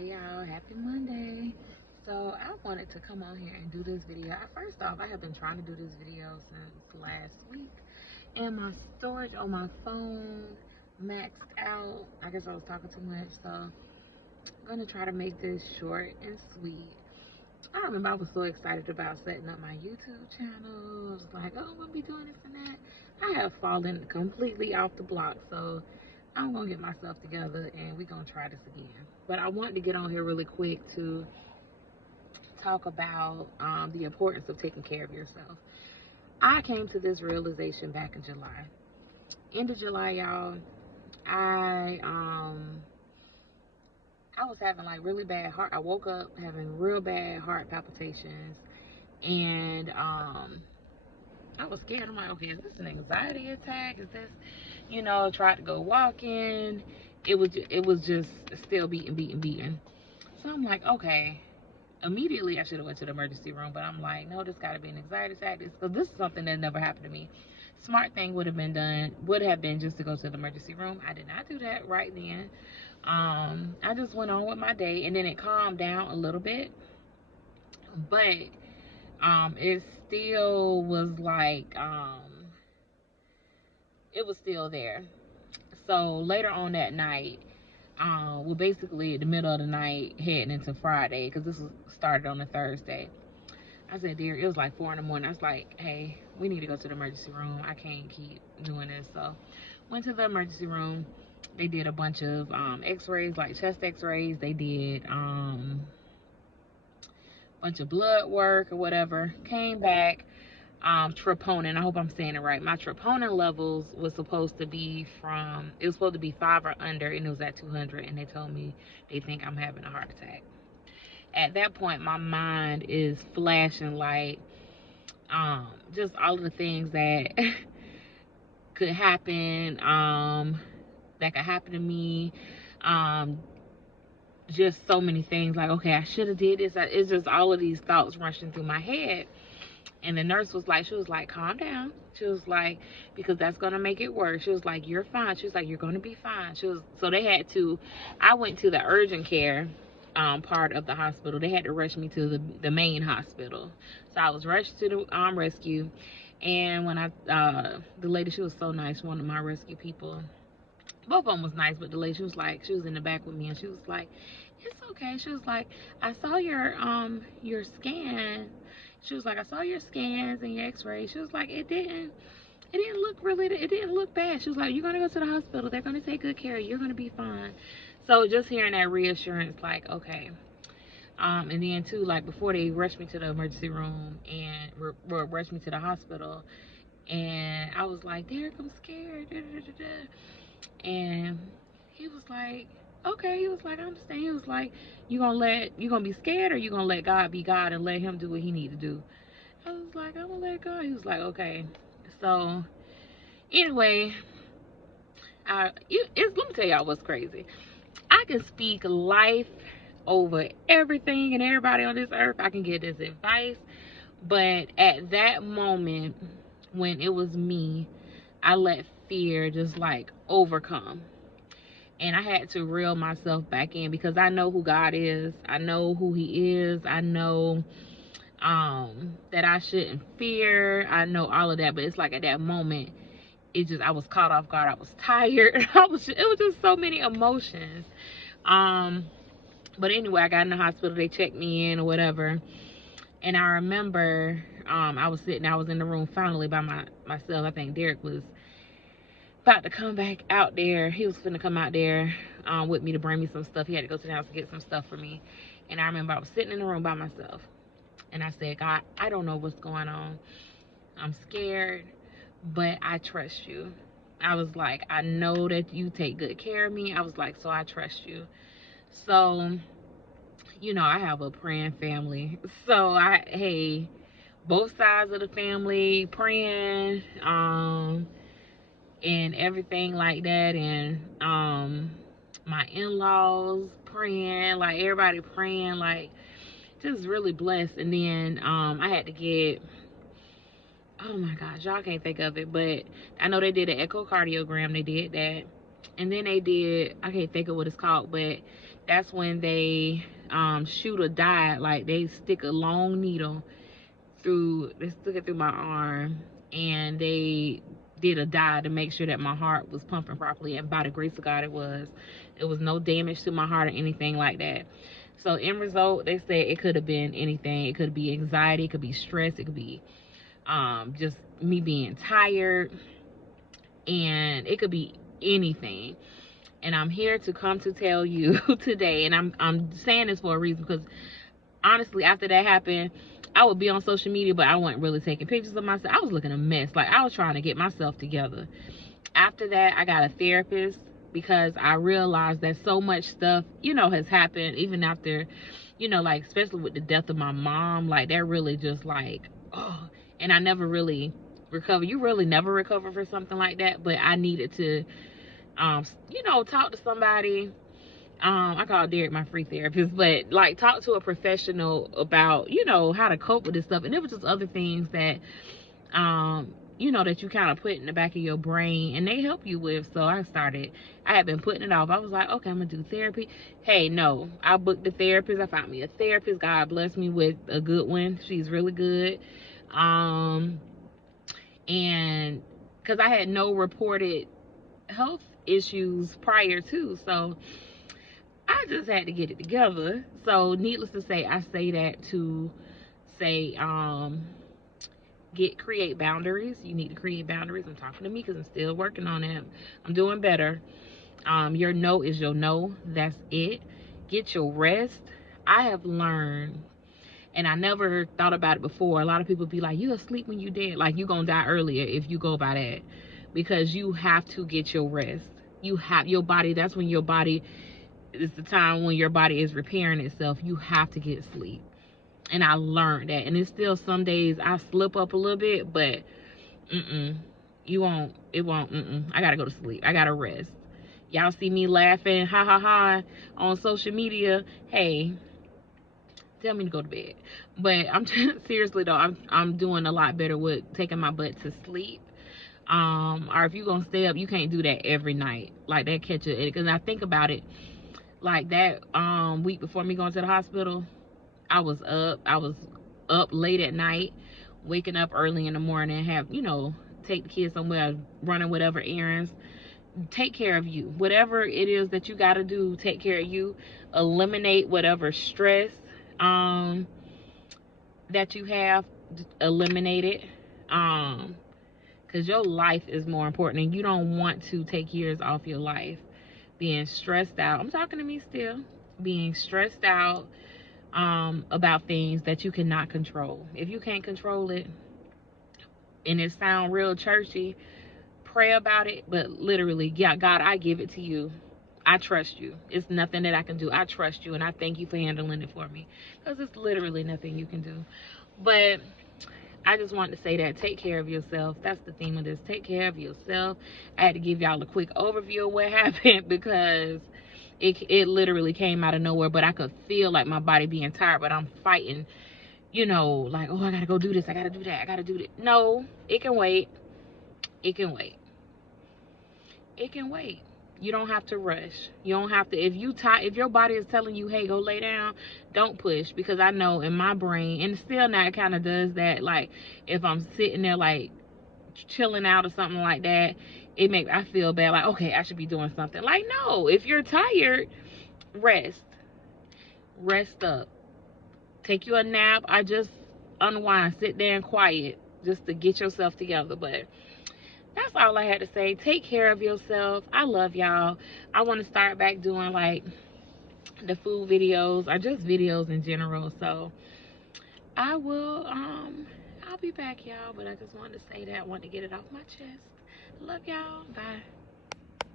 Hey y'all, happy Monday. So I wanted to come on here and do this video. First off, I have been trying to do this video since last week, and my storage on my phone maxed out. I guess I was talking too much, so I'm gonna try to make this short and sweet. I remember I was so excited about setting up my YouTube channel. I was like, oh, I'm gonna be doing this and that. I have fallen completely off the block, so I'm gonna get myself together and we're gonna try this again. But I wanted to get on here really quick to talk about the importance of taking care of yourself. I came to this realization back in July. End of July, y'all. I was having like really bad heart. I woke up having real bad heart palpitations, and I was scared. I'm like, okay, is this an anxiety attack? Is this, tried to go walking. It was just still beating. So I'm like, okay. Immediately, I should have went to the emergency room, but I'm like, no, this got to be an anxiety attack. Because this is something that never happened to me. Smart thing would have been just to go to the emergency room. I did not do that right then. I just went on with my day, and then it calmed down a little bit, but it still was like it was still there. So later on that night, well, basically the middle of the night heading into Friday, because this was started on a Thursday. I said, dear, it was like 4 in the morning. I was like, hey, we need to go to the emergency room. I can't keep doing this. So went to the emergency room. They did a bunch of x-rays, like chest x-rays. They did bunch of blood work or whatever. Came back, troponin, I hope I'm saying it right. My troponin levels was supposed to be it was supposed to be 5 or under, and it was at 200, and they told me they think I'm having a heart attack. At that point, my mind is flashing like just all of the things that could happen, that could happen to me. Just so many things like, okay, I should have did this. It's just all of these thoughts rushing through my head. And the nurse was like, calm down. She was like, because that's going to make it worse. She was like, you're fine. She was like, you're going to be fine. So they had to, I went to the urgent care part of the hospital. They had to rush me to the main hospital. So I was rushed to the rescue. And when the lady, she was so nice, one of my rescue people. Both of them was nice, but the lady, she was in the back with me, and she was like, it's okay. She was like, I saw your scan. She was like, I saw your scans and your x-rays. She was like, it didn't look bad. She was like, you're going to go to the hospital. They're going to take good care of you. You're going to be fine. So just hearing that reassurance, like, okay. And then too, like before they rushed me to the emergency room and rushed me to the hospital, and I was like, Derek, I'm scared. And he was like, okay. He was like, I understand. He was like, you gonna be scared, or you gonna let God be God and let him do what he need to do? I was like, I'm gonna let God. He was like, okay. So anyway, let me tell y'all what's crazy. I can speak life over everything and everybody on this earth. I can give this advice, but at that moment when it was me, I let fear just like overcome. And I had to reel myself back in, because I know who God is. I know who he is. I know that I shouldn't fear. I know all of that. But it's like at that moment, I was caught off guard. I was tired. It was just so many emotions. But anyway, I got in the hospital. They checked me in or whatever. And I remember I was in the room finally by myself. I think Derek was about to come back out there. He was finna come out there with me to bring me some stuff. He had to go to the house to get some stuff for me. And I remember I was sitting in the room by myself. And I said, God, I don't know what's going on. I'm scared, but I trust you. I was like, I know that you take good care of me. I was like, so I trust you. So, I have a praying family. So hey, both sides of the family praying, and everything like that, and my in-laws praying, like everybody praying, like just really blessed. And then I had to get, oh my gosh, y'all can't think of it, but I know they did an echocardiogram. They did that, and then they did, I can't think of what it's called, but that's when they shoot a dye, like they stick a long needle they stuck it through my arm, and they did a dye to make sure that my heart was pumping properly, and by the grace of God, it was no damage to my heart or anything like that. So in result, they said it could have been anything. It could be anxiety, it could be stress, it could be just me being tired, and it could be anything. And I'm here to come to tell you today, and I'm saying this for a reason, because honestly, after that happened, I would be on social media, but I wasn't really taking pictures of myself. I was looking a mess. Like, I was trying to get myself together. After that, I got a therapist, because I realized that so much stuff, you know, has happened, even after, you know, like, especially with the death of my mom. Like, that really just, like, oh, and I never really recovered. You really never recover for something like that, but I needed to, you know, talk to somebody. I call Derek my free therapist, but like talk to a professional about, you know, how to cope with this stuff. And it was just other things that, you know, that you kind of put in the back of your brain and they help you with. So I had been putting it off. I was like, okay, I'm gonna do therapy. Hey, no, I booked a therapist. I found me a therapist. God blessed me with a good one. She's really good. And because I had no reported health issues prior to, so I just had to get it together. So needless to say, I say that to say, create boundaries. You need to create boundaries. I'm talking to me because I'm still working on it. I'm doing better. Your no is your no. That's it. Get your rest. I have learned, and I never thought about it before. A lot of people be like, you asleep when you dead. Like, you gonna die earlier if you go by that. Because you have to get your rest. You have your body. That's when your body, it's the time when your body is repairing itself. You have to get sleep. And I learned that. And it's still some days I slip up a little bit, but I gotta go to sleep. I gotta rest. Y'all see me laughing, ha ha ha, on social media. Hey, tell me to go to bed. But I'm seriously though, I'm doing a lot better with taking my butt to sleep. Or if you're gonna stay up, you can't do that every night. Like, that catch it. Because I think about it, like that week before me going to the hospital, I was up late at night, waking up early in the morning, take the kids somewhere, running whatever errands. Take care of you. Whatever it is that you got to do, take care of you. Eliminate whatever stress that you have. Eliminate it. Because your life is more important, and you don't want to take years off your life being stressed out. I'm talking to me still. Being stressed out about things that you cannot control. If you can't control it, and it sound real churchy, pray about it, but literally, yeah, God, I give it to you. I trust you. It's nothing that I can do. I trust you, and I thank you for handling it for me, because it's literally nothing you can do. But I just wanted to say that. Take care of yourself. That's the theme of this. Take care of yourself. I had to give y'all a quick overview of what happened, because it literally came out of nowhere. But I could feel like my body being tired, but I'm fighting, like, oh, I gotta go do this, I gotta do that, I gotta do that. No, it can wait. It can wait. It can wait. You don't have to rush. You don't have to. If your body is telling you, hey, go lay down, don't push. Because I know in my brain, and still now it kind of does that, like, if I'm sitting there like chilling out or something like that, I feel bad, like, okay, I should be doing something. Like, no, if you're tired, rest up, take you a nap. I just unwind, sit there and quiet, just to get yourself together. But that's all I had to say. Take care of yourself. I love y'all. I want to start back doing like the food videos, or just videos in general. So I will I'll be back, y'all. But I just wanted to say that. I wanted to get it off my chest. Love y'all. Bye.